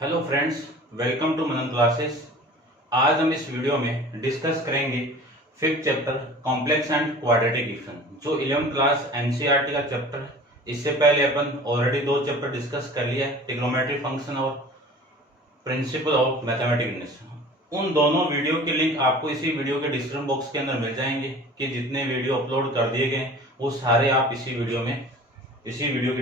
Hello friends, welcome to Manan classes. आज हम इस वीडियो में डिस्कस करेंगे fifth chapter complex and quadratic equation, जो 11th क्लास एनसीईआरटी का चैप्टर है। इससे पहले अपन ऑलरेडी दो चैप्टर डिस्कस कर लिया है, ट्रिग्नोमेट्री फंक्शन और प्रिंसिपल ऑफ मैथमेटिक्स। उन दोनों वीडियो के लिंक आपको इसी वीडियो के डिस्क्रिप्शन बॉक्स के अंदर मिल जाएंगे कि जितने वीडियो अपलोड कर दिए गए वो सारे आप इसी वीडियो के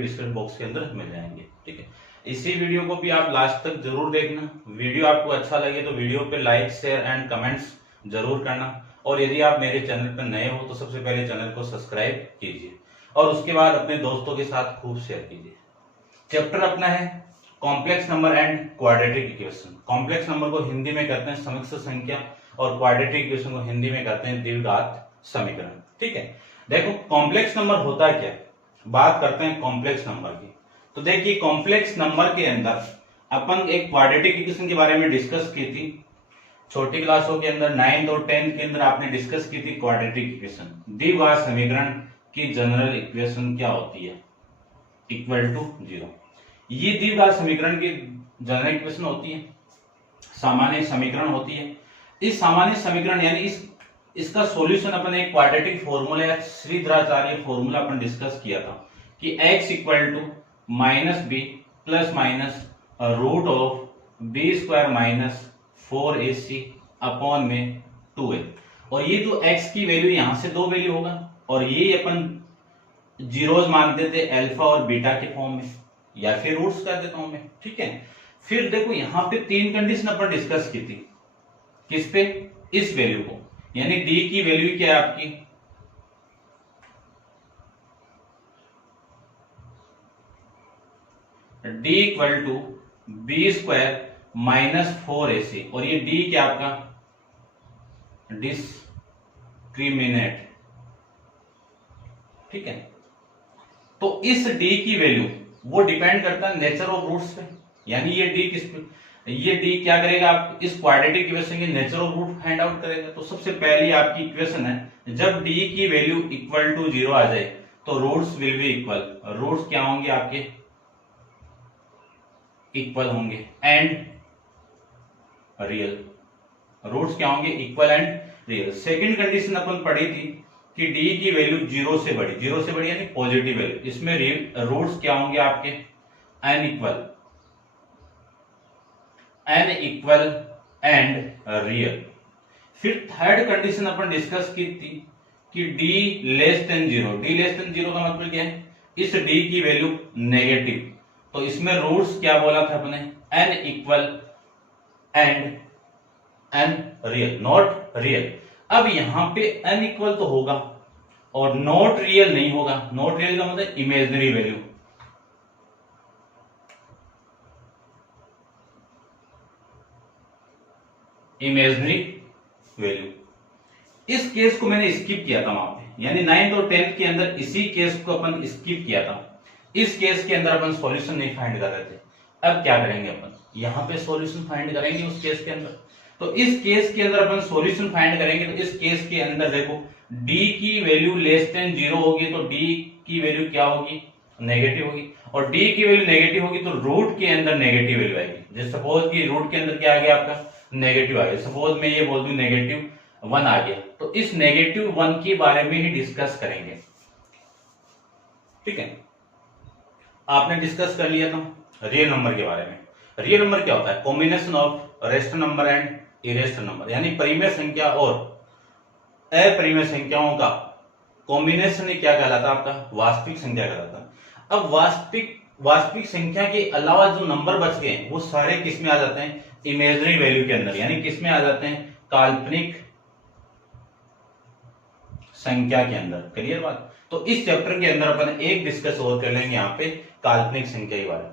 डिस्क्रिप्शन बॉक्स के अंदर मिल जाएंगे। ठीक है, इसी वीडियो को भी आप लास्ट तक जरूर देखना। वीडियो आपको अच्छा लगे तो वीडियो पे लाइक शेयर एंड कमेंट्स जरूर करना, और यदि आप मेरे चैनल पर नए हो तो सबसे पहले चैनल को सब्सक्राइब कीजिए और उसके बाद अपने दोस्तों के साथ खूब शेयर कीजिए। चैप्टर अपना है complex number and quadratic equation. Complex number को हिंदी में कहते हैं समग्र संख्या और क्वाड्रेटिक इक्वेशन को हिंदी में कहते हैं द्विघात समीकरण। ठीक है, देखो कॉम्प्लेक्स नंबर होता है क्या, बात करते हैं कॉम्प्लेक्स नंबर की। तो देखिए कॉम्प्लेक्स नंबर के अंदर अपन एक क्वाड्रेटिक इक्वेशन के बारे में डिस्कस की थी छोटी क्लासों के अंदर, 9th और 10th के अंदर आपने डिस्कस की थी क्वाड्रेटिक इक्वेशन। द्विघात समीकरण की जनरल इक्वेशन क्या होती है, इक्वल टू 0। ये द्विघात समीकरण की जनरल इक्वेशन होती है, सामान्य समीकरण होती है। इस सामान्य समीकरण यानी इसका सॉल्यूशन अपन एक क्वाड्रेटिक फॉर्मूला या श्रीधराचार्य फॉर्मूला अपन डिस्कस किया था कि x equal to minus B plus minus root of B square minus 4ac upon में 2a। और ये जो x की वैल्यू यहां से दो वैल्यू होगा, और ये अपन जीरोज मानते थे अल्फा और बीटा के फॉर्म में, या फिर रूट्स कर देता हूं मैं। ठीक है, फिर देखो यहां पे तीन कंडीशन अपन डिस्कस की थी, किस पे, इस वैल्यू को, यानी d की वैल्यू क्या है आपकी, d equal to B square minus 4ac, और ये d क्या आपका डिस्क्रिमिनेट। ठीक है, तो इस d की वैल्यू वो डिपेंड करता है नेचर ऑफ रूट्स पे, यानी ये d किस पे, ये d क्या करेगा, आप इस क्वाड्रेटिक इक्वेशन के nature of root find out करेगा। तो सबसे पहली आपकी इक्वेशन है, जब d की वैल्यू इक्वल टू 0 आ जाए तो roots will be equal. Roots क्या होंगे आपके, इक्वल होंगे एंड रियल। रूट्स क्या होंगे, equal and real. Second condition अपन पढ़ी थी कि d की वैल्यू 0 से बड़ी यानी पॉजिटिव वैल्यू, इसमें रियल रूट्स क्या होंगे आपके, n इक्वल एंड रियल। फिर थर्ड कंडीशन अपन डिस्कस की थी कि d less than 0। d less than 0 का मतलब क्या है, इस d की वैल्यू नेगेटिव, तो इसमें रूट्स क्या बोला था अपने, n equal and n real, not real. अब यहां पे n इक्वल तो होगा और नॉट रियल नहीं होगा। नॉट रियल का मतलब इमेजिनरी वैल्यू, इमेजिनरी वैल्यू। इस केस को मैंने स्किप किया था वहां पे, यानी 9th और 10th के अंदर इसी केस को अपन स्किप किया था। इस केस के अंदर अपन सॉल्यूशन नहीं फाइंड कर रहे थे। अब क्या करेंगे, अपन यहां पे सॉल्यूशन फाइंड करेंगे उस केस के अंदर। तो इस केस के अंदर अपन सॉल्यूशन फाइंड करेंगे, तो इस केस के अंदर देखो d की वैल्यू लेस देन 0 होगी तो d की वैल्यू क्या होगी, नेगेटिव होगी, और d की वैल्यू नेगेटिव होगी तो रूट के अंदर नेगेटिव वैल्यू आएगी। जैसे सपोज कि रूट के अंदर क्या आ गया आपका, नेगेटिव आ गया। सपोज मैं ये बोल दूं नेगेटिव 1 आ गया, तो इस नेगेटिव 1 के बारे में ही डिस्कस करेंगे। ठीक है, आपने डिस्कस कर लिया था रियल नंबर के बारे में। रियल नंबर क्या होता है, combination of rational number and irrational number, यानी परिमेय संख्या और अपरिमेय संख्याओं का कॉम्बिनेशन ही क्या कहलाता है, आपका वास्तविक संख्या कहलाता है। अब वास्तविक संख्या के अलावा जो नंबर बच गए वो सारे किस में आ जाते हैं, इमेजिनरी वैल्यू के अंदर, यानी किस में आ जाते हैं, काल्पनिक संख्या के अंदर। क्लियर बात। तो इस चैप्टर के अंदर अपन एक डिस्कस और कर लेंगे यहाँ पे काल्पनिक संख्या के बारे में।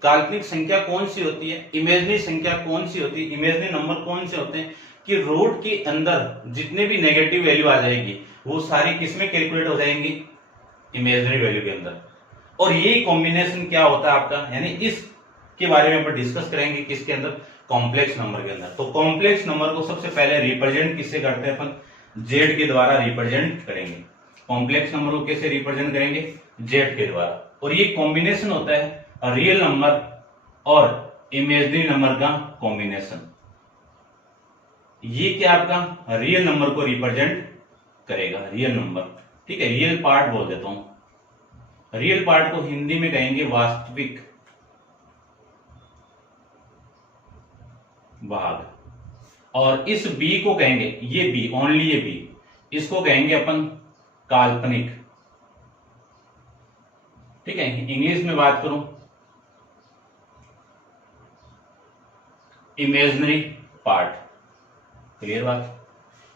काल्पनिक संख्या कौन सी होती है, इमेजिनरी संख्या कौन सी होती है, इमेजिनरी नंबर कौन से होते हैं कि रूट के अंदर जितने भी नेगेटिव वैल्यू आ जाएगी वो सारी किसमें कैलकुलेट हो जाएंगी, इमेजिनरी वैल्यू के अंदर। और ये कॉम्बिनेशन क्या होता है आपका, यानी इसके बारे में अपन डिस्कस करेंगे किसके अंदर, कॉम्प्लेक्स नंबर के अंदर। तो कॉम्प्लेक्स नंबर को सबसे पहले रिप्रेजेंट किससे करते हैं अपन, जेड के द्वारा रिप्रेजेंट करेंगे। कॉम्प्लेक्स नंबर को कैसे रिप्रेजेंट करेंगे, जेड के द्वारा। और ये कॉम्बिनेशन होता है रियल नंबर और इमेजिनरी नंबर का कॉम्बिनेशन। ये क्या आपका रियल नंबर को रिप्रेजेंट करेगा, रियल नंबर। ठीक है, रियल पार्ट बोल देता हूं। रियल पार्ट को हिंदी में कहेंगे वास्तविक भाग, और इस बी को कहेंगे, ये बी, ओनली ये बी, इसको कहेंगे अपन काल्पनिक। ठीक है, इंग्लिश में बात करूं, इमेजिनरी पार्ट। क्लियर बात?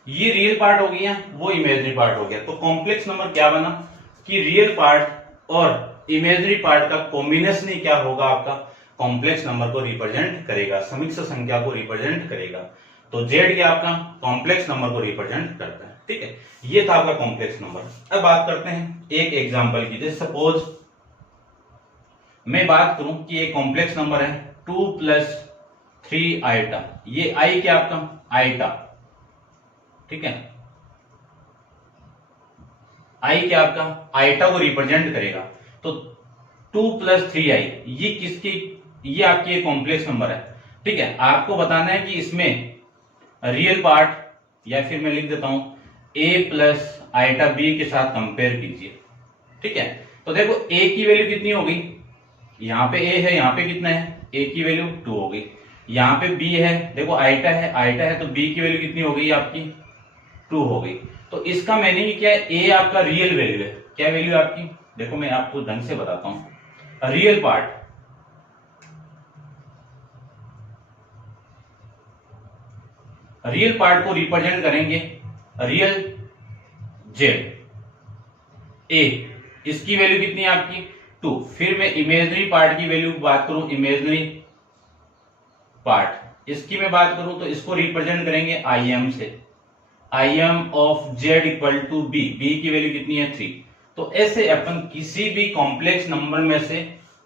ये रियल पार्ट हो गया, वो इमेजिनरी पार्ट हो गया। तो कॉम्प्लेक्स नंबर क्या बना कि रियल पार्ट और इमेजिनरी पार्ट का कॉम्बिनेशन ही क्या होगा, आपका कॉम्प्लेक्स नंबर को रिप्रेजेंट करेगा, समिश्र संख्या को रिप्रेजेंट करेगा। तो जेड क्या आपका कॉम्प्लेक्स नंबर को रिप्रेजेंट करता है। ठीक है, ये था आपका कॉम्प्लेक्स नंबर। अब बात करते हैं एक एग्जांपल की। जैसे सपोज मैं बात करूं कि एक कॉम्प्लेक्स नंबर है 2 + 3 आइटा। ये आई क्या आपका आइटा। ठीक है, आई क्या आपका आइटा को रिप्रेजेंट करेगा। तो 2 + 3i ये किसकी, ये आपकी एक कॉम्प्लेक्स नंबर है। ठीक है, आपको बताना है कि इसमें रियल पार्ट, या फिर मैं लिख देता हूं a + आइटा b के साथ कंपेयर कीजिए। ठीक है, तो देखो a की वैल्यू कितनी हो गई, यहां पे a है, यहां पे कितना है, a की वैल्यू 2 हो गई। यहां पे b है, देखो आइटा है, तो b की वैल्यू कितनी हो गई आपकी 2 हो गई। तो इसका मीनिंग क्या है, a आपका रियल वैल्यू है। क्या वैल्यू है आपकी, देखो मैं आपको ढंग से बताता हूं। रियल पार्ट, रियल पार्ट को रिप्रेजेंट करेंगे रियल जेड, ए, इसकी वैल्यू कितनी है आपकी 2। फिर मैं इमेजिनरी पार्ट की वैल्यू बात करूं, इमेजिनरी पार्ट इसकी मैं बात करूं तो इसको रिप्रेजेंट करेंगे आई एम से। I M of Z equal to B, B की वैल्यू कितनी है 3। तो ऐसे अपन किसी भी कॉम्प्लेक्स नंबर में से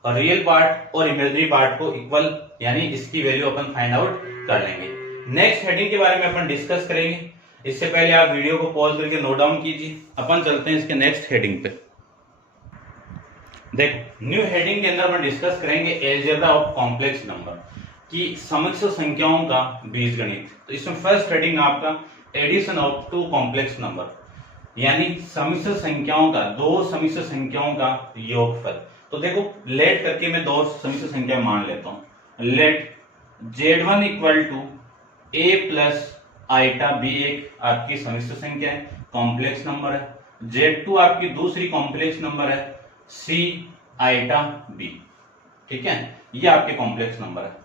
रियल पार्ट और इमेजिनरी पार्ट को इक्वल, यानी इसकी वैल्यू अपन फाइंड आउट कर लेंगे। नेक्स्ट हेडिंग के बारे में अपन डिस्कस करेंगे। इससे पहले आप वीडियो को पॉज करके नोट डाउन कीजिए। अपन चलते हैं इसके नेक्स्ट हेडिंग पे। देखो न्यू हेडिंग के अंदर अपन डिस्कस करेंगे अलजेब्रा ऑफ कॉम्प्लेक्स नंबर, की समिश्र संख्याओं का बीजगणित। तो इसमें फर्स्ट हेडिंग आपका एडिशन ऑफ 2 कॉम्प्लेक्स नंबर, यानी समिश्र संख्याओं का, 2 समिश्र संख्याओं का योगफल। तो देखो लेट करके मैं 2 समिश्र संख्या मान लेता हूं। Let Z1 equal to a + iota b एक आपकी समिश्र संख्या है, कॉम्प्लेक्स नंबर है। Z2 आपकी दूसरी कॉम्प्लेक्स नंबर है c आइटा b। ठीक है, ये आपके कॉम्प्लेक्स नंबर है।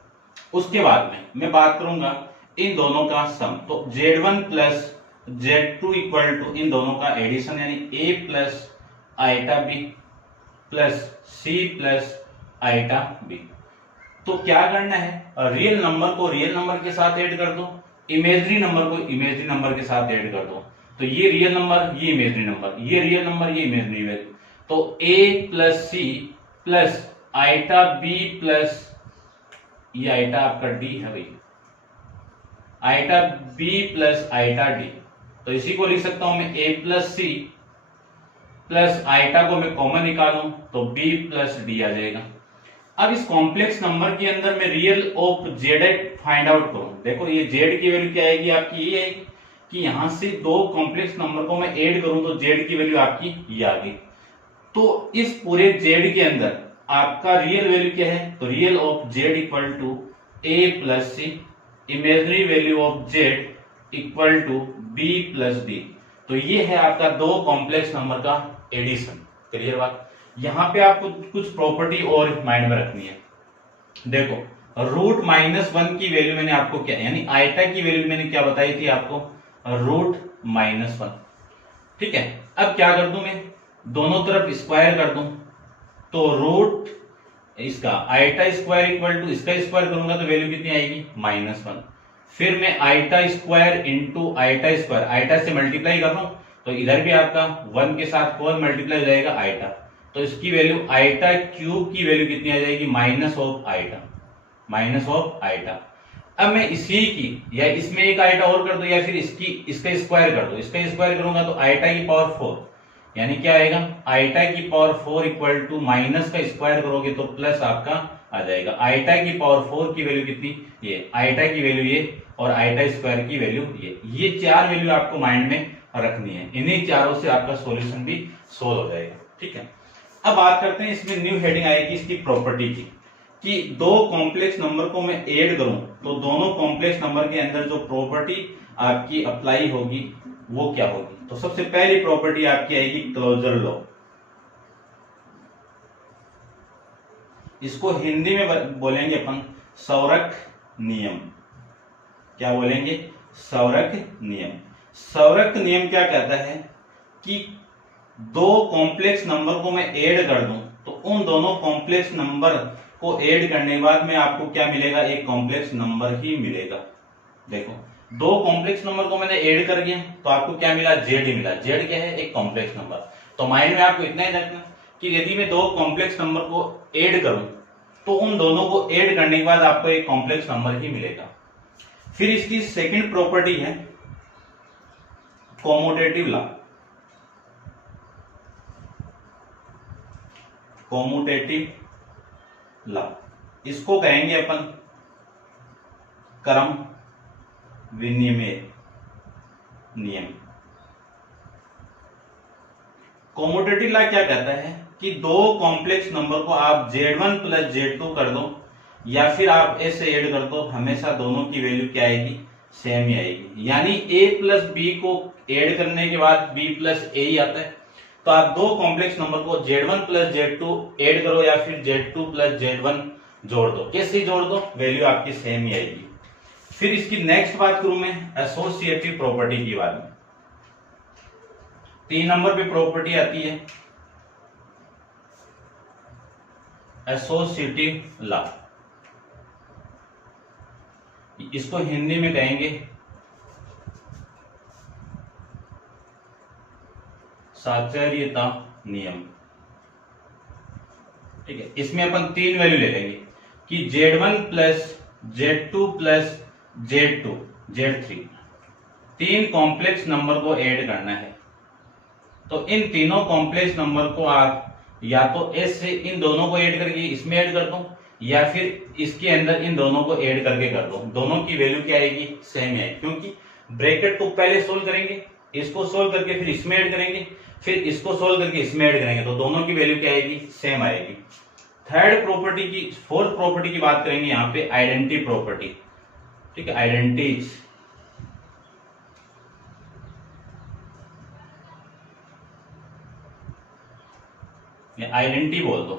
उसके बाद में मैं बात करूंगा इन दोनों का सम। तो Z1 + Z2 इक्वल टू इन दोनों का एडिशन, यानी a + iota b + c + iota b। तो क्या करना है, रियल नंबर को रियल नंबर के साथ ऐड कर दो, इमेजिनरी नंबर को इमेजिनरी नंबर के साथ ऐड कर दो। तो ये रियल नंबर, ये इमेजिनरी नंबर, ये रियल नंबर, ये इमेजिनरी वैल्यू। तो a + c + आइटा b + ये आइटा आपका d है भाई, आइटा b + आइटा d। तो इसी को लिख सकता हूं मैं a + c + आइटा को मैं कॉमन निकालूं तो b + d आ जाएगा। अब इस कॉम्प्लेक्स नंबर के अंदर मैं real of Z find out करूं। देखो ये जेड की वैल्यू क्या आएगी आपकी, ये आएगी कि यहां से 2 कॉम्प्लेक्स नंबर को मैं ऐड करूं तो जेड की वैल्यू आपकी ये आ गई। तो इस पूरे जेड के अंदर आपका रियल वैल्यू क्या है, तो real of Z equal to a + c, imaginary value of Z equal to b + d। तो ये है आपका 2 कॉम्प्लेक्स नंबर का एडिशन। क्लियर बात? यहां पे आपको कुछ प्रॉपर्टी और माइंड में रखनी है। देखो √-1 की वैल्यू मैंने आपको क्या, यानी आइटा की वैल्यू मैंने क्या बताई थी आपको, √-1। ठीक है, अब क्या कर दूं मैं, दोनों तरफ स्क्वायर कर दूं। तो रूट इसका आइटा स्क्वायर इक्वल टू इसका स्क्वायर करूंगा तो वैल्यू कितनी आएगी -1। फिर मैं iota square into iota square, iota से मल्टीप्लाई कर रहा हूं तो इधर भी आपका 1 के साथ कौन मल्टीप्लाई हो जाएगा, आइटा। तो इसकी वैल्यू आइटा क्यूब की वैल्यू कितनी आ जाएगी, -ऑफ आइटा। अब मैं इसी की, या इसमें एक आइटा और कर दो, या फिर इसका स्क्वायर कर दो। इसका स्क्वायर करूंगा तो आइटा की पावर 4, यानी क्या आएगा, आइटा की पावर 4 इक्वल टू माइनस का स्क्वायर करोगे तो प्लस आपका आ जाएगा। आईटा की पावर 4 की वैल्यू कितनी, ये आईटा की वैल्यू ये, और आईटा स्क्वायर की वैल्यू ये चार वैल्यू आपको माइंड में रखनी है। इन्हीं चारों से आपका सॉल्यूशन भी सोल्व हो जाएगा। ठीक है, अब बात करते हैं, इसमें न्यू हेडिंग आएगी इसकी प्रॉपर्टी की, कि दो कॉम्प्लेक्स नंबर को मैं ऐड करूं तो दोनों कॉम्प्लेक्स नंबर के अंदर जो प्रॉपर्टी आपकी अप्लाई होगी वो क्या होगी। तो सबसे पहली प्रॉपर्टी आपकी आएगी क्लोजर लॉ। इसको हिंदी में बोलेंगे अपन सौरक नियम। क्या बोलेंगे, सौरक नियम। सौरक नियम क्या कहता है कि दो कॉम्प्लेक्स नंबर को मैं ऐड कर दूं तो उन दोनों कॉम्प्लेक्स नंबर को ऐड करने के बाद में आपको क्या मिलेगा, एक कॉम्प्लेक्स नंबर ही मिलेगा। देखो, दो कॉम्प्लेक्स नंबर को मैंने ऐड कर दिया तो आपको क्या मिला, जेड ही मिला। जेड क्या है, एक कॉम्प्लेक्स नंबर। तो माइंड में आपको इतना ही रखना कि यदि मैं दो कॉम्प्लेक्स नंबर को ऐड करूं तो उन दोनों को ऐड करने के बाद आपको एक कॉम्प्लेक्स नंबर ही मिलेगा। फिर इसकी सेकंड प्रॉपर्टी है कॉम्यूटेटिव लॉ। कॉम्यूटेटिव लॉ, इसको कहेंगे अपन क्रम विनिमय नियम। कॉम्यूटेटिव लॉ क्या कहता है कि दो कॉम्प्लेक्स नंबर को आप Z1 प्लस Z2 कर दो या फिर आप ऐसे ऐड कर दो, हमेशा दोनों की वैल्यू क्या आएगी, सेम ही आएगी। यानी A प्लस बी को ऐड करने के बाद B प्लस ए ही आता है। तो आप दो कॉम्प्लेक्स नंबर को Z1 प्लस Z2 ऐड करो या फिर Z2 प्लस Z1 जोड़ दो। कैसे जोड़ दो, वैल्यू आपकी सेम ही आएगी। फिर इसकी नेक्स्ट बात करूं मैं एसोसिएटिव प्रॉपर्टी की बात में। 3 नंबर पे प्रॉपर्टी आती है एसोसिएटिव लॉ। इसको हिंदी में कहेंगे साचर्यता नियम। ठीक है, इसमें अपन 3 वैल्यू ले लेंगे कि Z1 plus Z2 plus Z2 Z3, 3 complex number को ऐड करना है। तो इन तीनों कॉम्प्लेक्स नंबर को आप या तो ऐसे इन दोनों को ऐड करके इसमें ऐड कर दो या फिर इसके अंदर इन दोनों को ऐड करके कर दो। दोनों की वैल्यू क्या आएगी, सेम है, क्योंकि ब्रैकेट को पहले सोल्व करेंगे, इसको सोल्व करके फिर इसमें ऐड करेंगे, फिर इसको सोल्व करके इसमें ऐड करेंगे, तो दोनों की वैल्यू क्या आएगी, सेम आएगी। फोर्थ प्रॉपर्टी की बात करेंगे यहाँ पे आइडेंटिटी प्रॉपर्टी। ठीक है, आइडेंटिटीज। आइडेंटिटी बोल दो।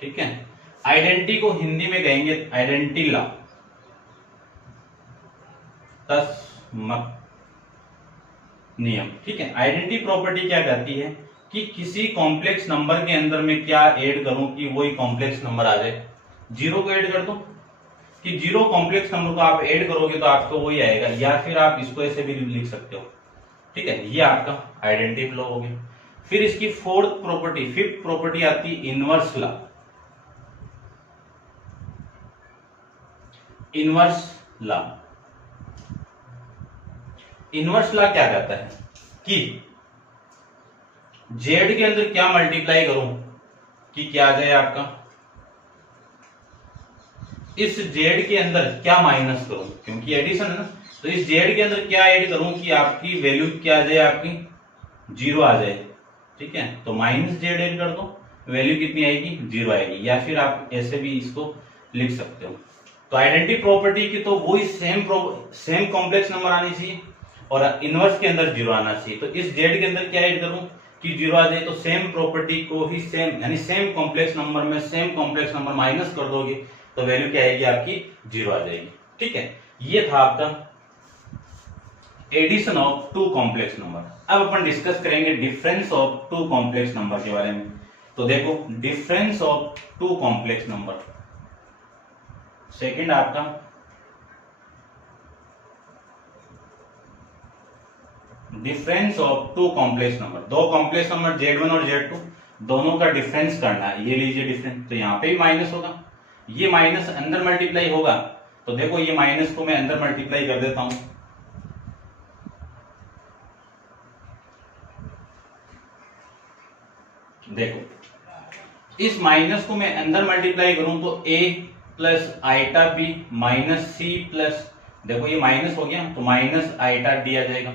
ठीक है, आइडेंटिटी को हिंदी में कहेंगे आइडेंटिटी लॉ, तस्मक नियम। ठीक है, आइडेंटिटी प्रॉपर्टी क्या कहती है कि किसी कॉम्प्लेक्स नंबर के अंदर में क्या ऐड करूं कि वही कॉम्प्लेक्स नंबर आ जाए। जीरो को ऐड कर दो कि जीरो कॉम्प्लेक्स नंबर को आप ऐड करोगे तो आपको वही आएगा, या फिर आप इसको ऐसे भी लिख सकते हो। ठीक है, ये आपका आइडेंटिटी लॉ हो गया। फिर इसकी फिफ्थ प्रॉपर्टी आती है inverse law. Inverse law, inverse law क्या कहता है कि जेड के अंदर क्या मल्टीप्लाई करूं कि क्या आ जाए आपका, इस जेड के अंदर क्या माइनस करूं, क्योंकि एडिशन है ना, तो इस जेड के अंदर क्या ऐड करूं कि आपकी वैल्यू क्या आ जाए, आपकी जीरो आ जाए। ठीक है, तो माइनस जेड ऐड कर दो, वैल्यू कितनी आएगी, जीरो आएगी, या फिर आप ऐसे भी इसको लिख सकते हो। तो आइडेंटिटी प्रॉपर्टी की तो वही सेम कॉम्प्लेक्स नंबर आनी चाहिए और इनवर्स के अंदर जीरो आना चाहिए। तो इस जेड के अंदर क्या ऐड करूं कि जीरो आ जाए, तो सेम प्रॉपर्टी को ही सेम यानी सेम कॉम्प्लेक्स नंबर में सेम कॉम्प्लेक्स नंबर माइनस कर दोगे तो वैल्यू क्या आएगी, आपकी जीरो आ जाएगी। ठीक है, ये था आपका addition of two complex number. अब अपन डिस्कस करेंगे difference of two complex number के बारे में। तो देखो, difference of two complex number, second आपका difference of two complex number. दो कॉम्प्लेक्स नंबर Z1 और Z2 दोनों का डिफरेंस करना है। ये लीजिए डिफरेंस, तो यहाँ पे भी माइनस होगा, ये माइनस अंदर मल्टीप्लाई होगा। तो देखो, ये माइनस को मैं अंदर मल्टीप्लाई कर देता हूं, देखो इस माइनस को मैं अंदर मल्टीप्लाई करूं तो a plus iota B minus C plus, देखो ये माइनस हो गया तो माइनस आइटा डी आ जाएगा।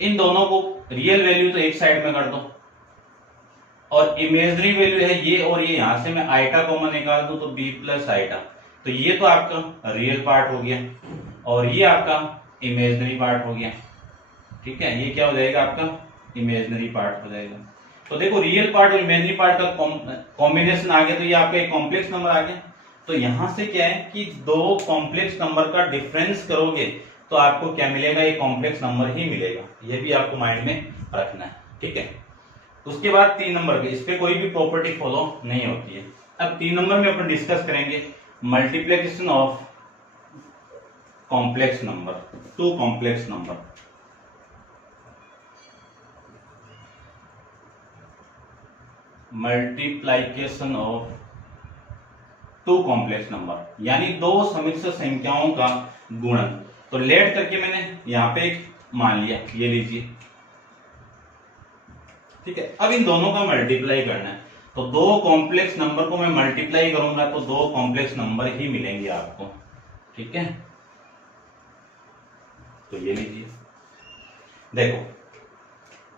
इन दोनों को रियल वैल्यू तो एक साइड में कर दो और इमेजनरी वैल्यू है ये और ये, यहां से मैं आइटा कॉमन निकाल दूं तो b प्लस आइटा, तो ये तो आपका रियल पार्ट हो गया और ये आपका इमेजनरी पार्ट हो गया। ठीक है, ये क्या हो जाएगा आपका इमेजनरी पार्ट हो जाएगा। तो देखो रियल पार्ट और इमेजनरी पार्ट का कॉम्बिनेशन आ गया तो ये आपका एक कॉम्प्लेक्स नंबर आ गया। तो यहां से क्या है कि दो कॉम्प्लेक्स नंबर का डिफरेंस करोगे तो आपको क्या मिलेगा, एक कॉम्प्लेक्स नंबर ही मिलेगा। ये भी आपको माइंड में रखना है। ठीक है, उसके बाद 3 नंबर पे, इस पे कोई भी प्रॉपर्टी फॉलो नहीं होती है। अब 3 नंबर में अपन डिस्कस करेंगे multiplication of complex number, 2 complex number. Multiplication of 2 complex number यानी 2 समिश्र संख्याओं का गुणन। तो लेट करके मैंने यहां पे एक मान लिया, ये लीजिए। ठीक है, अब इन दोनों का मल्टीप्लाई करना है तो 2 कॉम्प्लेक्स नंबर को मैं मल्टीप्लाई करूंगा तो 2 कॉम्प्लेक्स नंबर ही मिलेंगे आपको। ठीक है, तो ये लीजिए, देखो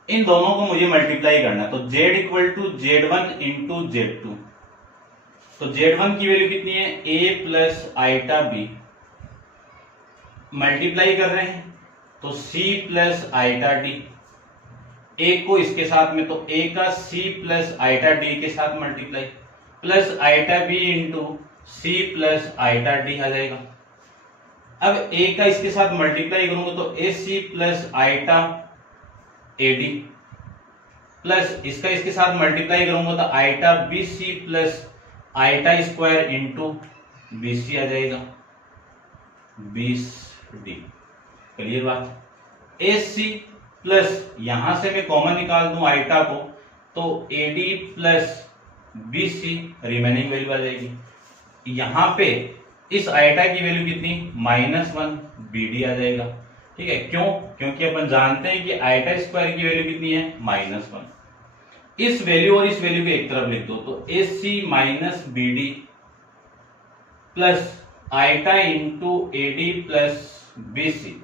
इन दोनों को मुझे मल्टीप्लाई करना है तो z equal to Z1 into Z2। तो Z1 की वैल्यू कितनी है, a plus iota B, multiply कर रहे हैं तो c प्लस आइटा डी, एक को इसके साथ में तो a का c प्लस आइटा डी के साथ multiply plus iota B into c plus iota D आ जाएगा। अब a का इसके साथ मल्टीप्लाई करूंगा तो A C plus iota A D plus इसका इसके साथ मल्टीप्लाई करूंगा तो iota B C plus iota square into B C आ जाएगा 20d। क्लियर बात। ए सी प्लस यहां से मैं कॉमन निकाल दूं आइटा को तो A D plus B C remaining value आ जाएगी। यहां पे इस आइटा की वैल्यू कितनी, -1 बी आ जाएगा। ठीक है, क्यों, क्योंकि अपन जानते हैं कि आइटा स्क्वायर की वैल्यू कितनी है, -1। इस वैल्यू और इस वैल्यू को एक तरफ लिख दो तो A C minus B D plus iota into A D plus B C,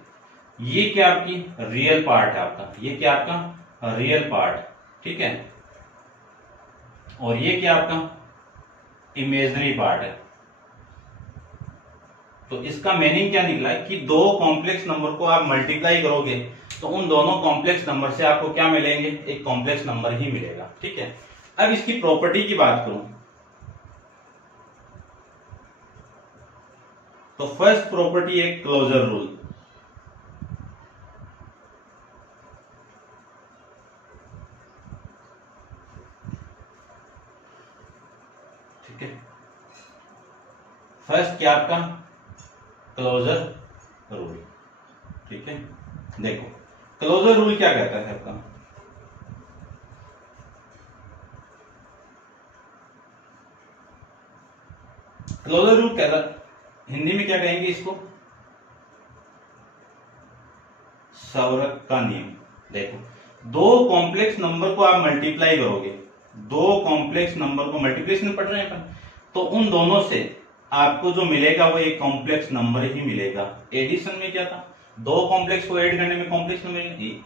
ये क्या आपकी रियल पार्ट है आपका, ये क्या आपका रियल पार्ट। ठीक है, और ये क्या आपका इमेजनरी पार्ट है। तो इसका मीनिंग क्या निकला है कि 2 कॉम्प्लेक्स नंबर को आप मल्टीप्लाई करोगे तो उन दोनों कॉम्प्लेक्स नंबर से आपको क्या मिलेंगे, एक कॉम्प्लेक्स नंबर ही मिलेगा। ठीक है, अब इसकी प्रॉपर्टी की बात करूं तो फर्स्ट प्रॉपर्टी है क्लोजर रूल। ठीक है, फर्स्ट क्या आपका क्लोजर रूल। ठीक है, देखो क्लोजर रूल क्या कहता है आपका, क्लोजर रूल कहता है, हिंदी में क्या कहेंगे इसको, सवरत का नियम। देखो 2 कॉम्प्लेक्स नंबर को आप मल्टीप्लाई करोगे, 2 कॉम्प्लेक्स नंबर को मल्टीप्लिकेशन पढ़ रहे हैं अपन, तो उन दोनों से आपको जो मिलेगा वो एक कॉम्प्लेक्स नंबर ही मिलेगा। एडिशन में क्या था, 2 कॉम्प्लेक्स को ऐड करने में कॉम्प्लेक्स नंबर,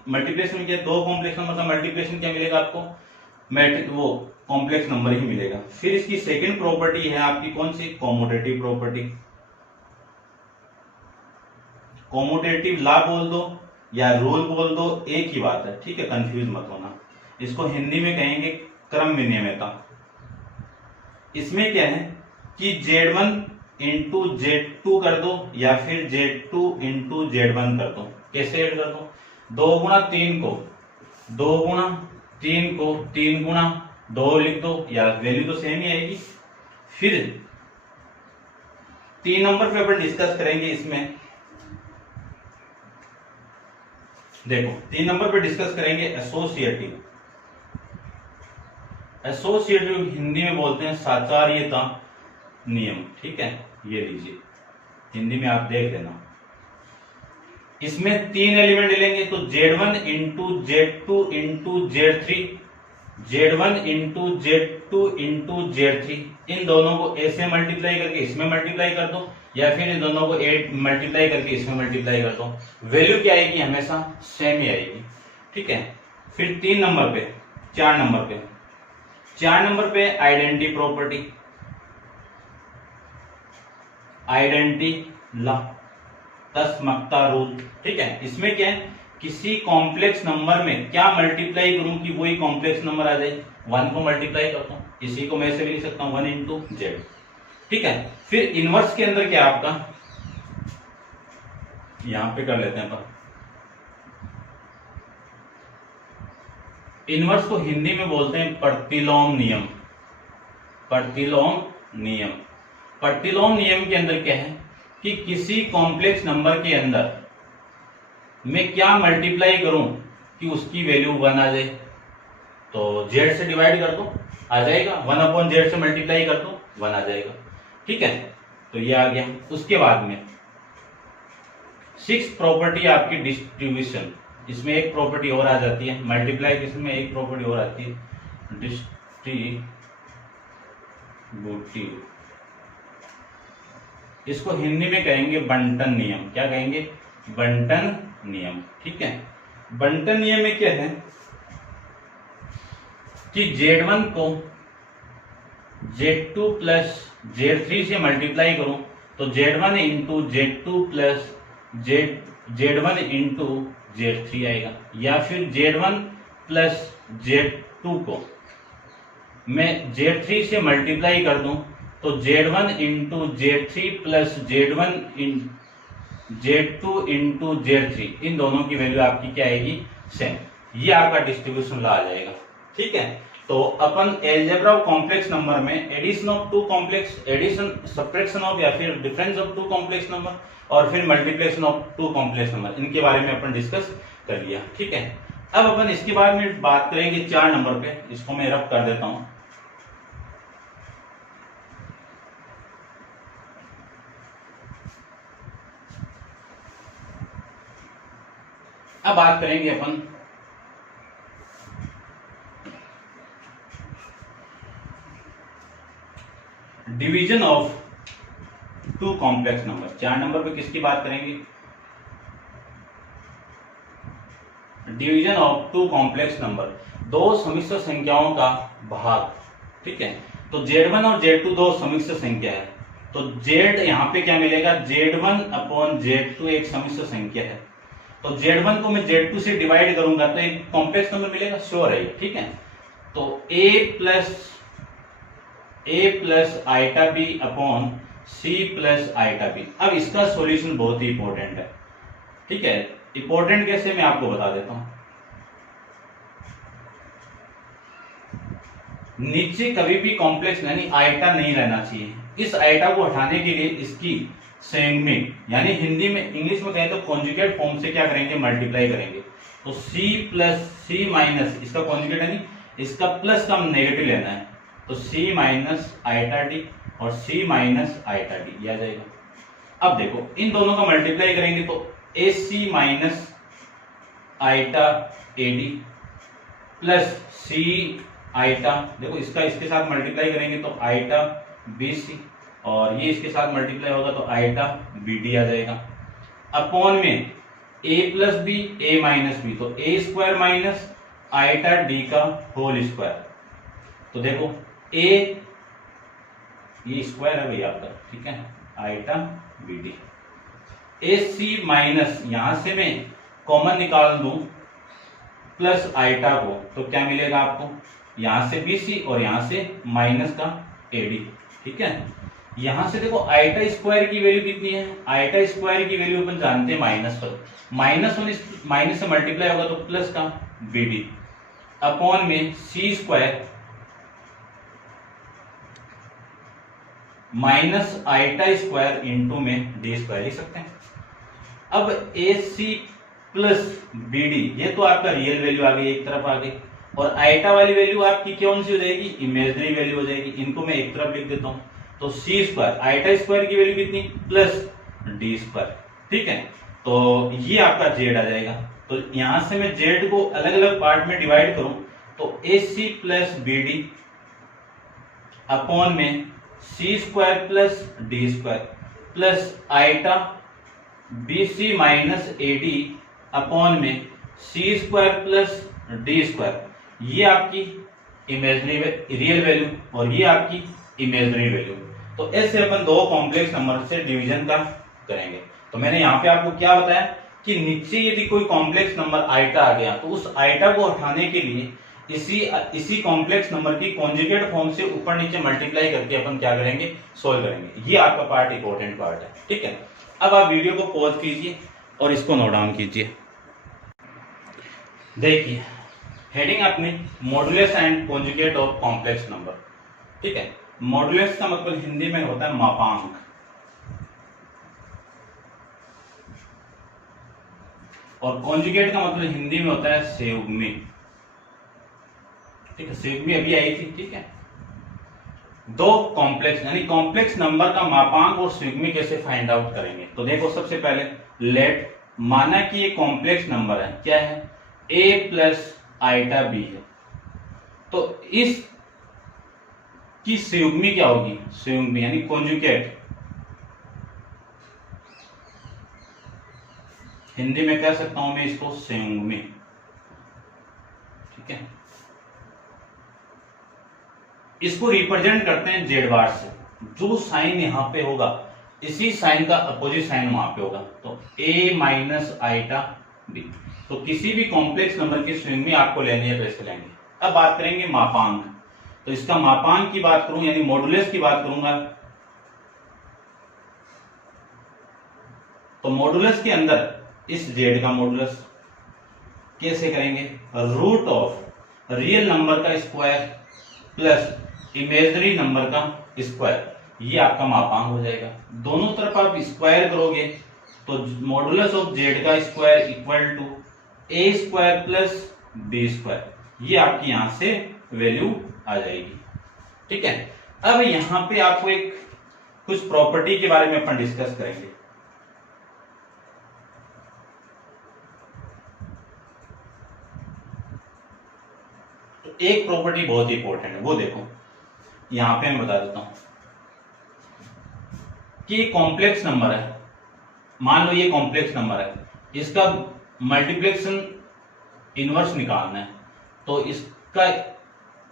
मल्टीप्लिकेशन में क्या, 2 कॉम्प्लेक्स नंबर का मल्टीप्लिकेशन क्या मिलेगा आपको, वो कॉम्प्लेक्स नंबर ही मिलेगा। फिर इसकी सेकंड प्रॉपर्टी है आपकी कौन सी, कॉम्यूटेटिव प्रॉपर्टी। कॉम्यूटेटिव लॉ बोल दो या रूल बोल दो, एक ही बात है। ठीक है, कंफ्यूज मत होना। इसको हिंदी में कहेंगे क्रम विनिमयता। इसमें क्या है कि Z1 इंटू Z2 कर दो या फिर Z2 इंटू Z1 कर दो। कैसे ऐड कर दो, 2 गुणा 3 को 2 गुणा 3 को 3 गुणा 2 लिख दो, या वैल्यू तो सेम ही आएगी। फिर 3 नंबर पे अपन डिस्कस करेंगे इसमें, देखो 3 नंबर पे डिस्कस करेंगे एसोसिएटिव। एसोसिएटिव हिंदी में बोलते हैं साचार्यता नियम। ठीक है, ये लीजिए, हिंदी में आप देख लेना। इसमें 3 एलिमेंट लेंगे तो Z1 into Z2 into Z3 Z1 into Z2 into Z3, इन दोनों को ए से मल्टीप्लाई करके इसमें मल्टीप्लाई कर दो, या फिर इन दोनों को ए मल्टीप्लाई करके इसमें मल्टीप्लाई कर दो, वैल्यू क्या आएगी, हमेशा सेम ही आएगी। ठीक है। फिर 4 नंबर पे आइडेंटिटी प्रॉपर्टी, आइडेंटिटी लॉ, तस्मकता रूल। ठीक है। इसमें क्या है, किसी कॉम्प्लेक्स नंबर में क्या मल्टीप्लाई करूं कि वही कॉम्प्लेक्स नंबर आ जाए, 1 को मल्टीप्लाई करता हूं, इसी को मैं ऐसे भी लिख सकता हूं 1 इंटू जेड। ठीक है। फिर इनवर्स के अंदर क्या आपका, यहां पे कर लेते हैं अपन, इनवर्स को हिंदी में बोलते हैं प्रतिलोम नियम। प्रतिलोम नियम, प्रतिलोम नियम के अंदर क्या है कि किसी कॉम्प्लेक्स नंबर के अंदर मैं क्या मल्टीप्लाई करूं कि उसकी वैल्यू 1 आ जाए, तो z से डिवाइड कर दो आ जाएगा, 1/z से मल्टीप्लाई कर दो 1 आ जाएगा। ठीक है। तो ये आ गया। उसके बाद में 6th प्रॉपर्टी आपकी डिस्ट्रीब्यूशन, इसमें एक प्रॉपर्टी और आ जाती है, मल्टीप्लाई में एक प्रॉपर्टी और आती है, डिस्ट्रीब्यूटिव। इसको हिंदी में कहेंगे बंटन नियम। क्या कहेंगे, बंटन नियम। ठीक है। बंटन नियम में क्या है कि Z1 को Z2 प्लस Z3 से मल्टीप्लाई करूं तो Z1 into Z2 plus Z1 into Z3 आएगा, या फिर Z1 प्लस Z2 को मैं Z3 से मल्टीप्लाई कर दूं तो Z1 into Z3 plus Z2 into Z3, इन दोनों की वैल्यू आपकी क्या आएगी, सेम। ये आपका डिस्ट्रीब्यूशन लॉ आ जाएगा। ठीक है। तो अपन एलजेब्रा ऑफ कॉम्प्लेक्स नंबर में addition of two complex, addition subtraction of या फिर difference of two complex number, और फिर multiplication of two complex number, इनके बारे में अपन डिस्कस कर लिया। ठीक है। अब अपन इसके बाद में बात करेंगे 4 नंबर पे, इसको मैं रब कर देता हूं। अब बात करेंगे अपन division of two complex number. 4 number पे किसकी बात करेंगे, division of two complex number, दो समिश्र संख्याओं का भाग। ठीक है। तो Z1 और Z2 दो समिश्र संख्या है, तो Z यहां पे क्या मिलेगा, Z1 अपॉन Z2 एक समिश्र संख्या है, तो Z1 को मैं Z2 से डिवाइड करूंगा तो एक कॉम्प्लेक्स नंबर मिलेगा, श्योर है। ठीक है। तो a plus iota B upon c plus iota B. अब इसका सॉल्यूशन बहुत ही इंपॉर्टेंट है। ठीक है। इंपॉर्टेंट कैसे, मैं आपको बता देता हूं। नीचे कभी भी कॉम्प्लेक्स यानी आइटा नहीं रहना चाहिए। इस आइटा को हटाने के लिए इसकी संयुग्मिक, यानी हिंदी में, इंग्लिश में कहें तो कॉन्जुगेट फॉर्म से क्या करेंगे, मल्टीप्लाई करेंगे। तो c प्लस c माइनस, इसका कॉन्जुगेट यानी इसका प्लस का नेगेटिव लेना है, तो c माइनस आइटा डी और c माइनस आइटा डी, ये आ जाएगा। अब देखो इन दोनों का मल्टीप्लाई करेंगे तो ac minus iota AD plus c iota, देखो इसका इसके साथ मल्टीप्लाई करेंगे तो आइटा बीसी, और ये इसके साथ मल्टीप्लाई होगा तो आइटा बीडी आ जाएगा। अपॉन में a प्लस बी ए माइनस बी, तो a square minus iota D का होल स्क्वायर। तो देखो a ये स्क्वायर है भैया आपका, ठीक है, आइटा बीडी। ac माइनस, यहां से मैं कॉमन निकाल दूं प्लस आइटा को, तो क्या मिलेगा आपको, यहां से BC और यहां से माइनस का AD। ठीक है। यहां से देखो आइटा स्क्वायर की वैल्यू कितनी है, आइटा स्क्वायर की वैल्यू अपन जानते हैं माइनस पर, माइनस से मल्टीप्लाई होगा तो प्लस का BD अपॉन में C square minus iota square into में D स्क्वायर लिख सकते हैं। अब AC प्लस BD, ये तो आपका रियल वैल्यू आ गई, एक तरफ आ गई, और आइटा वाली वैल्यू आपकी कौन सी हो जाएगी, इमेजिनरी वैल्यू हो जाएगी। इनको मैं एक तरफ लिख देता हूं, तो C स्क्वायर, आइटा स्क्वायर की वैल्यू कितनी, प्लस D स्क्वायर। ठीक है। तो ये आपका Z आ जाएगा। तो यहां से मैं Z को अलग अलग पार्ट में डिवाइड करूं तो AC प्लस BD अपॉन में C² plus D² plus iota BC minus AD upon में C² प्लस D²। ये आपकी इमेजिनरी रियल वैल्यू और ये आपकी इमेजिनरी वैल्यू। तो ऐसे अपन दो कॉम्प्लेक्स नंबर से डिवीजन का करेंगे। तो मैंने यहाँ पे आपको क्या बताया कि नीचे यदि कोई कॉम्प्लेक्स नंबर आइटा आ गया तो उस आइटा को हटाने के लिए इसी कॉम्प्लेक्स नंबर की कॉन्जुगेट फॉर्म से ऊपर नीचे मल्टीप्लाई करके अपन क्या करेंगे, सोल्व करेंगे। ये आपका पार्ट इंपॉर्टेंट पार्ट है, ठीक है। अब आप वीडियो को पॉज कीजिए और इसको नोट डाउन कीजिए। देखिए हेडिंग अपनी modulus and conjugate of complex number, ठीक है। मॉडुलस का मतलब हिंदी में होता है मापांक, और कॉन्जुगेट का मतलब हिंदी में होता है संयुग्मी, ठीक है। संयुग्मी अभी आई थी, ठीक है। दो कॉम्प्लेक्स यानी कॉम्प्लेक्स नंबर का मापांक और संयुग्मी कैसे फाइंड आउट करेंगे। तो देखो सबसे पहले लेट माना कि ये कॉम्प्लेक्स नंबर है, क्या है, a प्लस आइटा b है। तो इस की संयुग्मी क्या होगी, संयुग्मी यानी कॉन्जुगेट, हिंदी में कह सकता हूं मैं इसको संयुग्मी, ठीक है। इसको रिप्रेजेंट करते हैं जेड बार से। जो साइन यहां पे होगा इसी साइन का अपोजिट साइन वहां पे होगा, तो a माइनस आइटा b। तो किसी भी कॉम्प्लेक्स नंबर की संयुग्मी आपको लेनी है तो ऐसे लेंगे। अब बात करेंगे मापांक। तो इसका मापांक की बात करूं यानी मॉडुलस की बात करूंगा, तो मॉडुलस के अंदर इस जेड का मॉडुलस कैसे करेंगे, रूट ऑफ रियल नंबर का स्क्वायर प्लस इमेजिनरी नंबर का स्क्वायर, ये आपका मापांक हो जाएगा। दोनों तरफ आप स्क्वायर करोगे तो मॉडुलस ऑफ जेड का square equal to a² plus b², ये आपकी यहां से वैल्यू आ जाएगी, ठीक है। अब यहां पे आपको एक कुछ प्रॉपर्टी के बारे में अपन डिस्कस करेंगे। तो एक प्रॉपर्टी बहुत इंपॉर्टेंट है, वो देखो यहां पे मैं बता देता हूं कि कॉम्प्लेक्स नंबर है, मान लो ये कॉम्प्लेक्स नंबर है, इसका मल्टीप्लिकेशन इनवर्स निकालना है। तो इसका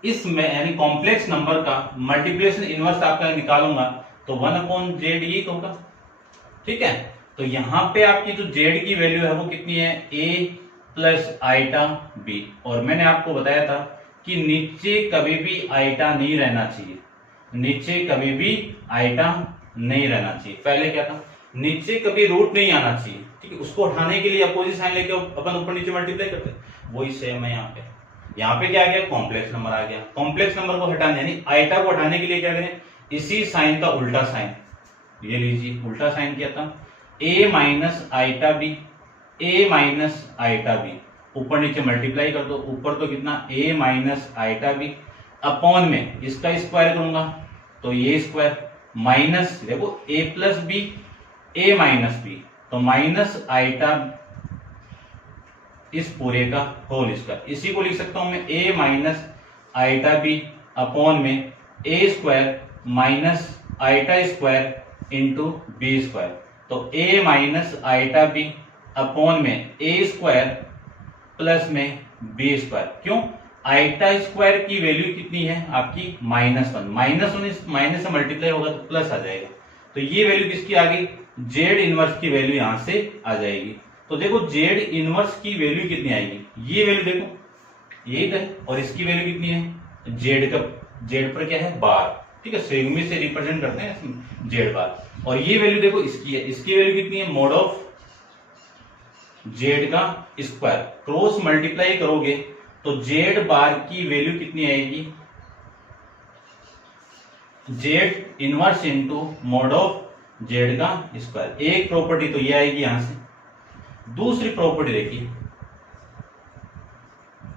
इसमें यानी कॉम्प्लेक्स नंबर का मल्टीप्लिकेशन इनवर्स आपका निकालूंगा तो 1/z ये होगा, ठीक है। तो यहां पे आपकी जो z की वैल्यू है वो कितनी है, a प्लस आइटा b। और मैंने आपको बताया था कि नीचे कभी भी आइटा नहीं रहना चाहिए, नीचे कभी भी आइटा नहीं रहना चाहिए। पहले क्या था, नीचे कभी रूट नहीं आना चाहिए, ठीक है। उसको हटाने के लिए अपोजिट साइन लेके अपन ऊपर नीचे मल्टीप्लाई करते हैं, वही सेम है यहाँ पे। यहाँ पे क्या आ गया, कॉम्प्लेक्स नंबर आ गया। कॉम्प्लेक्स नंबर को हटाने यानी आइटा को हटाने के लिए क्या करें, इसी साइन का उल्टा साइन, ये लीजिए उल्टा साइन किया था, a minus iota b, a minus iota b, ऊपर नीचे मल्टीप्लाई कर दो। ऊपर तो कितना, a minus iota b upon में इसका स्क्वायर करूंगा तो ये स्क्वायर माइनस, देखो a plus b, a minus b, तो माइनस आइटा इस पूरे का होल स्क्वायर। इसी को लिख सकता हूं मैं a minus iota b upon में a² minus iota square into b²। तो a minus iota b upon में a² प्लस में b²। क्यों, आइटा स्क्वायर की वैल्यू कितनी है आपकी, -1। -1 इस माइनस से मल्टीप्लाई होगा तो प्लस आ जाएगा। तो ये वैल्यू किसकी आ गई, जेड इनवर्स की वैल्यू यहां से आ जाएगी। तो देखो जेड इनवर्स की वैल्यू कितनी आएगी, ये वैल्यू देखो यही है, और इसकी वैल्यू कितनी है, जेड का, जेड पर क्या है, बार, ठीक है। संयुग्मी से रिप्रेजेंट करते हैं जेड बार। और ये वैल्यू देखो इसकी है, इसकी वैल्यू कितनी है, मॉड ऑफ जेड का स्क्वायर। क्रॉस मल्टीप्लाई करोगे तो जेड बार की वैल्यू कितनी आएगी, Z inverse into mod of Z का स्क्वायर। एक प्रॉपर्टी तो ये आएगी यहां से। दूसरी प्रॉपर्टी देखिए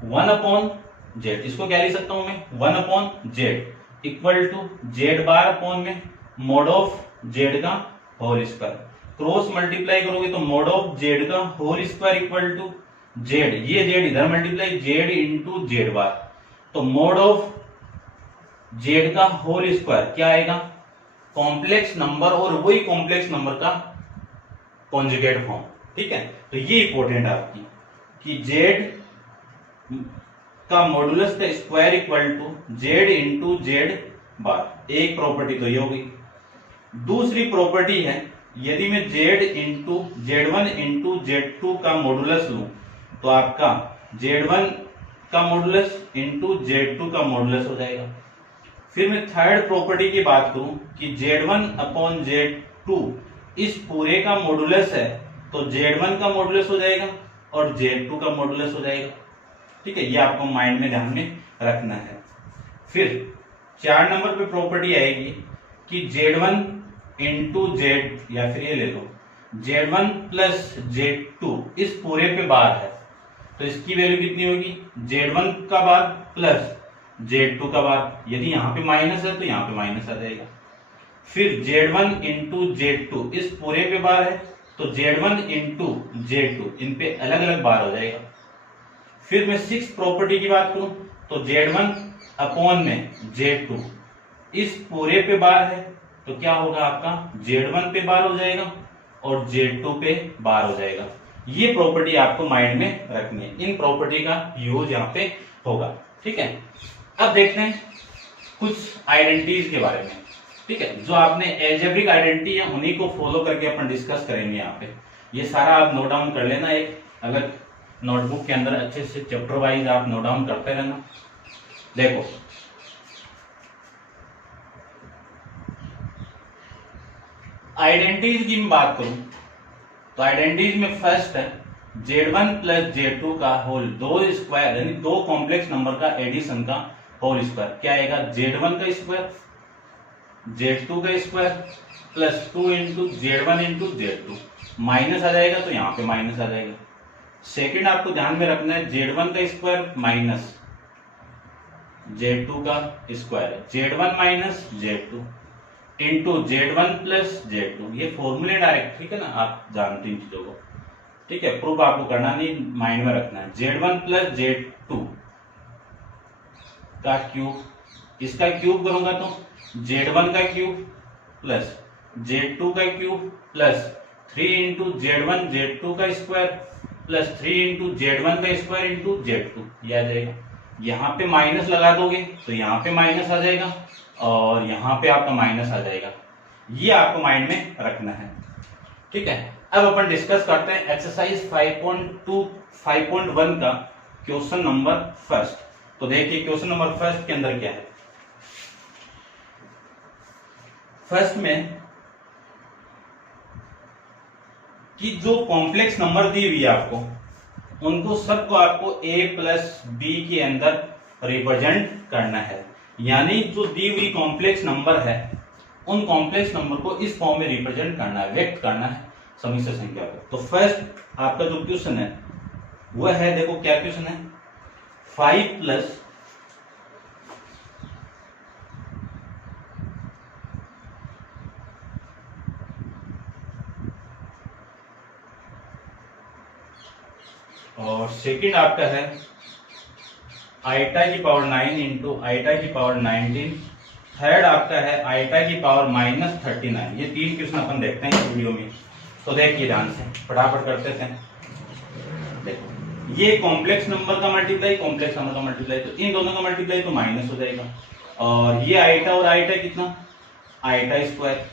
1/z, इसको क्या लिख सकता हूं मैं, 1/z equal to Z bar upon में मॉड ऑफ जेड का होल स्क्वायर। क्रॉस मल्टीप्लाई करोगे तो मॉड ऑफ जेड का whole square equal to Z, ये जेड इधर multiply Z into Z bar. तो मोड ऑफ जेड का होल स्क्वायर क्या आएगा, कॉम्प्लेक्स नंबर और वही कॉम्प्लेक्स नंबर का कॉन्जुगेट फॉर्म। ठीक है, तो ये इंपॉर्टेंट है आपकी कि जेड का मॉडुलस का square equal to Z into Z bar. एक प्रॉपर्टी तो ये होगी। दूसरी प्रॉपर्टी है, यदि मैं Z into Z one into Z two का मॉडुलस लूं तो आपका जेड वन का मॉडुलस इंटू जेड टू का मॉडुलस हो जाएगा। फिर मैं थर्ड प्रॉपर्टी की बात करूं कि Z one upon Z two इस पूरे का मॉडुलस है, तो जेड वन का मॉडुलस हो जाएगा और जेड टू का मॉडुलस हो जाएगा। ठीक है, ये आपको माइंड में ध्यान में रखना है। फिर 4 नंबर पे प्रॉपर्टी आएगी कि जेड वन इंटू जेड, या फिर ये ले लो Z one plus Z two इस पूरे पे बार है, तो इसकी वैल्यू कितनी होगी, जेड वन का बार प्लस जेड टू का बार। यदि यहाँ पे माइनस है तो यहाँ पे माइनस आ जाएगा। फिर Z one into Z two इस पूरे पे बार है, तो Z one into Z two इन पे अलग अलग बार हो जाएगा। फिर मैं 6 प्रॉपर्टी की बात करूं तो जेड वन अपॉन में जेड टू इस पूरे पे बार है, तो क्या होगा आपका जेड वन पे बार हो जाएगा और जेड टू पे बार हो जाएगा। ये प्रॉपर्टी आपको माइंड में रखनी है, इन प्रॉपर्टी का यूज यहाँ पे होगा। ठीक है, अब देखते हैं कुछ आइडेंटिटीज के बारे में। ठीक है, जो आपने एल्जेब्रिक आइडेंटिटी है उन्हीं को फॉलो करके अपन डिस्कस करेंगे यहाँ पे। ये सारा आप नोट डाउन कर लेना, एक अलग नोटबुक के अंदर अच्छे से चैप्टर वाइज आप नोट डाउन करते रहना। देखो आइडेंटिटीज की मैं बात करूं तो आइडेंटिटीज में फर्स्ट है Z one plus Z two का होल, दो स्क्वायर यानी दो कॉम्प्लेक्स नंबर का एडिशन का होल स्क्वायर क्या आएगा, जेड वन का स्क्वायर जेड टू का square plus 2 into Z one into Z two. Minus आ जाएगा तो यहाँ पे माइनस आ जाएगा। सेकंड आपको ध्यान में रखना है जेड वन का स्क्वायर माइनस जेड टू का square, Z one minus Z two into Z one plus Z two. ये फॉर्मूले डायरेक्ट, ठीक है ना, आप जानते हैं चीजों को। ठीक है, प्रूफ आपको करना नहीं, माइंड में रखना है। Z one plus Z two का क्यूब, इसका क्यूब करूंगा तो जेड वन का क्यूब प्लस जेड टू का cube plus 3 into Z one Z two का square plus 3 into Z one का स्क्वायर इंटू जेड टू, ये आ जाएगा। यहाँ पे माइनस लगा दोगे तो यहाँ पे माइनस आ जाएगा और यहाँ पे आपका माइनस आ जाएगा। ये आपको माइंड में रखना है। ठीक है, अब अपन डिस्कस करते हैं एक्सरसाइज 5.1 का क्वेश्चन नंबर फर्स्ट। तो देखिए क्वेश्चन नंबर फर्स्ट के अंदर क्या है। फर्स्ट में कि जो कॉम्प्लेक्स नंबर दी हुई है आपको, उनको सबको आपको a प्लस बी के अंदर रिप्रेजेंट करना है। यानी जो दी हुई कॉम्प्लेक्स नंबर है उन कॉम्प्लेक्स नंबर को इस फॉर्म में रिप्रेजेंट करना है, व्यक्त करना है समिश्र संख्या को। तो फर्स्ट आपका जो क्वेश्चन है वह है, देखो क्या क्वेश्चन है, 5 प्लस और सेकंड आपका है आइटा की पावर 9 इंटू आइटा की पावर 19। थर्ड आपका है आइटा की पावर -39। ये 3 क्वेश्चन अपन देखते हैं इस वीडियो में। तो देखिए ध्यान से फटाफट करते थे। देखो ये कॉम्प्लेक्स नंबर का मल्टीप्लाई, कॉम्प्लेक्स नंबर का मल्टीप्लाई, तो इन दोनों का मल्टीप्लाई तो माइनस हो जाएगा। और ये आइटा और आइटा कितना, iota square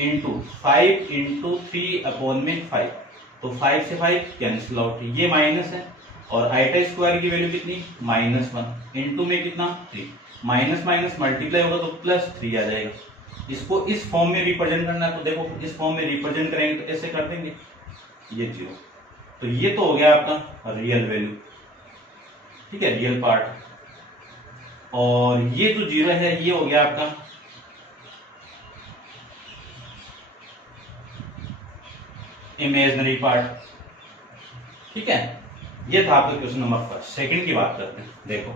into 5 into 3 upon में 5, तो 5 से 5 कैंसिल आउट, ये माइनस है। और आइटा स्क्वायर की वैल्यू कितनी, -1 इंटू में कितना 3, माइनस माइनस मल्टीप्लाई होगा तो +3 आ जाएगा। इसको इस फॉर्म में रिप्रेजेंट करना है, तो देखो इस फॉर्म में रिप्रेजेंट करेंगे तो ऐसे कर देंगे, ये 0। तो ये तो हो गया आपका रियल वैल्यू, ठीक है, रियल पार्ट। और ये जो 0 है ये हो गया आपका इमेजिनरी पार्ट। ठीक है, ये था आपका क्वेश्चन नंबर फर्स्ट। सेकंड की बात करते हैं। देखो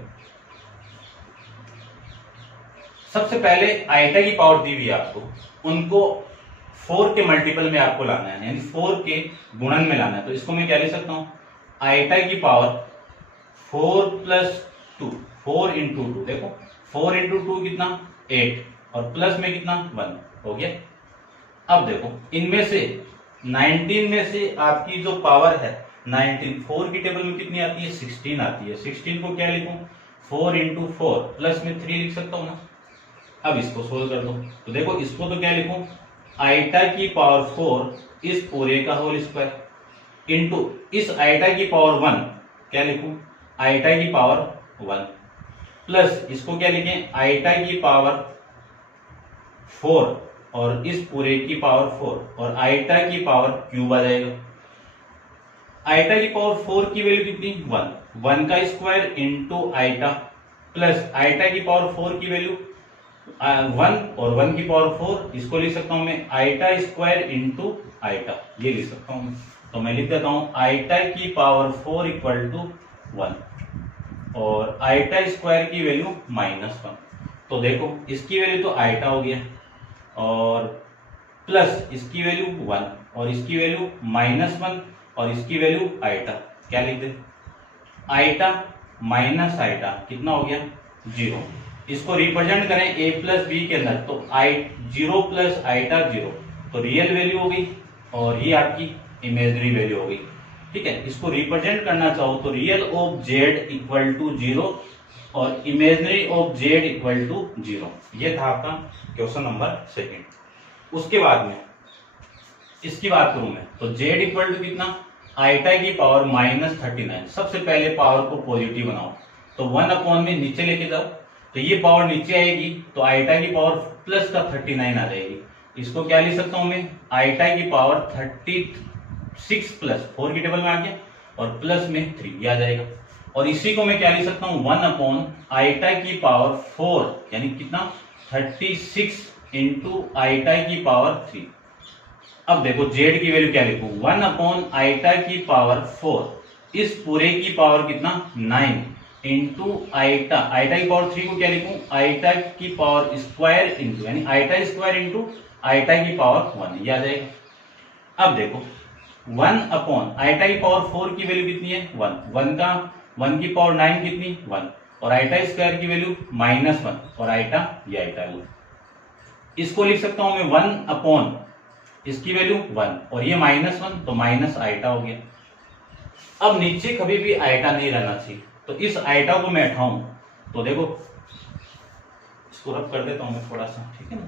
सबसे पहले आइटा की पावर दी हुई है आपको, उनको 4 के मल्टीपल में आपको लाना है, यानी 4 के गुणन में लाना है। तो इसको मैं क्या ले सकता हूं, आइटा की पावर 4 + 2, 4 इंटू 2, देखो 4 इंटू 2 कितना 8 और प्लस में कितना 1 हो गया। अब देखो इनमें से 19 में से आपकी जो पावर है 19, 4 की टेबल में कितनी आती है 16 आती है। 16 को क्या लिखूं 4 इंटू 4 प्लस में 3 लिख सकता हूं ना। अब इसको सोल्व कर दो तो देखो इसको तो क्या लिखूं आइटा की पावर 4 इस पूरे का होल स्क्वायर इंटू इस आइटा की पावर 1 क्या लिखूं आइटा की पावर 1 प्लस इसको क्या लिखें आइटा की पावर 4 और इस पूरे की पावर 4 और आइटा की पावर क्यूब आ जाएगा। आइटा की पावर 4 की वैल्यू कितनी 1 का square into iota plus iota की पावर 4 की वैल्यू 1 और 1 की पावर 4, इसको लिख सकता हूं मैं आइटा स्क्वायर इंटू आइटा, ये लिख सकता हूं। तो मैं लिख देता हूं आइटा की पावर 4 इक्वल टू 1 और आइटा स्क्वायर की वैल्यू -1। तो देखो इसकी वैल्यू तो आइटा हो गया और प्लस इसकी वैल्यू 1 और इसकी वैल्यू -1 और इसकी वैल्यू आइटा, क्या लिख दे आइटा माइनस आइटा कितना हो गया 0। इसको रिप्रेजेंट करें a प्लस बी के अंदर तो 0 प्लस आइटा 0, तो रियल वैल्यू हो गई और ये आपकी इमेजनरी वैल्यू हो गई। ठीक है, इसको रिप्रेजेंट करना चाहो तो real of Z equal to 0 और imaginary of Z equal to 0। ये था आपका क्वेश्चन नंबर 2। उसके बाद में इसकी बात करूं मैं तो जेड इक्वल टू कितना आइटा की पावर -39। सबसे पहले पावर को पॉजिटिव बनाओ तो 1 अपॉन में नीचे लेके जाओ तो ये पावर नीचे आएगी तो आइटा की पावर प्लस का 39 आ जाएगी। इसको क्या लिख सकता हूं मैं आइटा की पावर 36 प्लस 4 की टेबल में आ गया और प्लस में 3 ये आ जाएगा। और इसी को मैं क्या लिख सकता हूं 1 अपॉन आइटा की पावर 4 यानी कितना 36 इंटू आइटा की पावर 3। अब देखो जेड की वैल्यू क्या लिखूं 1 अपॉन आइटा की पावर 4 इस पूरे की पावर कितना 9 इंटू आइटा की पावर 3 को क्या लिखूं आइटा की पावर स्क्वायर इंटू यानी आइटा स्क्वायर इंटू आइटा की पावर 1 ये आ जाएगा। अब देखो 1 अपॉन आइटा की पावर 4 की वैल्यू कितनी है 1 की पावर 9 कितनी 1 और आइटा स्क्वायर की वैल्यू -1 और आइटा ये आइटा है। इसको लिख सकता हूं मैं 1 अपॉन इसकी वैल्यू 1 और ये -1 तो माइनस आइटा हो गया। अब नीचे कभी भी आइटा नहीं रहना चाहिए तो इस आइटा को मैं हटाऊं तो देखो इसको रब कर देता हूं मैं थोड़ा सा, ठीक है ना।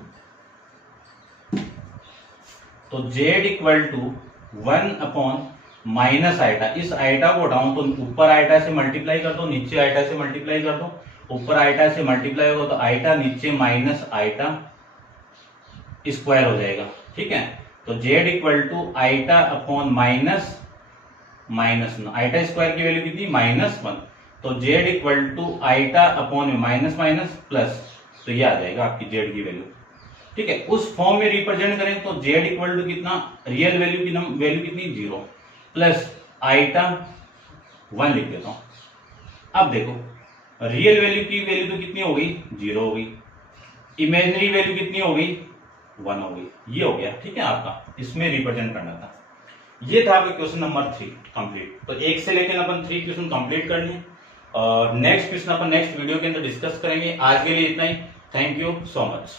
तो z equal to 1 upon minus iota, इस आइटा को हटाऊं तो ऊपर आइटा से मल्टीप्लाई कर दो नीचे आइटा से मल्टीप्लाई कर दो, ऊपर आइटा से मल्टीप्लाई होगा तो आइटा नीचे माइनस आइटा स्क्वायर हो जाएगा। ठीक है, तो z equal to iota upon minus iota square की वैल्यू कितनी -1 तो z equal to iota upon में माइनस प्लस तो ये आ जाएगा आपकी z की वैल्यू। ठीक है, उस फॉर्म में रिप्रेजेंट करें तो z इक्वल टू कितना रियल वैल्यू की वैल्यू कितनी 0 प्लस आइटा 1 लिख देता हूं। अब देखो रियल वैल्यू की वैल्यू तो कितनी हो गई 0 हो गई, इमेजिनरी वैल्यू कितनी हो गई 1 हो गई, ये हो गया। ठीक है, आपका इसमें रिप्रेजेंट करना था। ये था आपका क्वेश्चन नंबर 3 कंप्लीट। तो 1 से लेकर अपन 3 क्वेश्चन कंप्लीट कर लिए और नेक्स्ट क्वेश्चन अपन नेक्स्ट वीडियो के अंदर डिस्कस करेंगे। आज के लिए इतना ही। Thank you so much.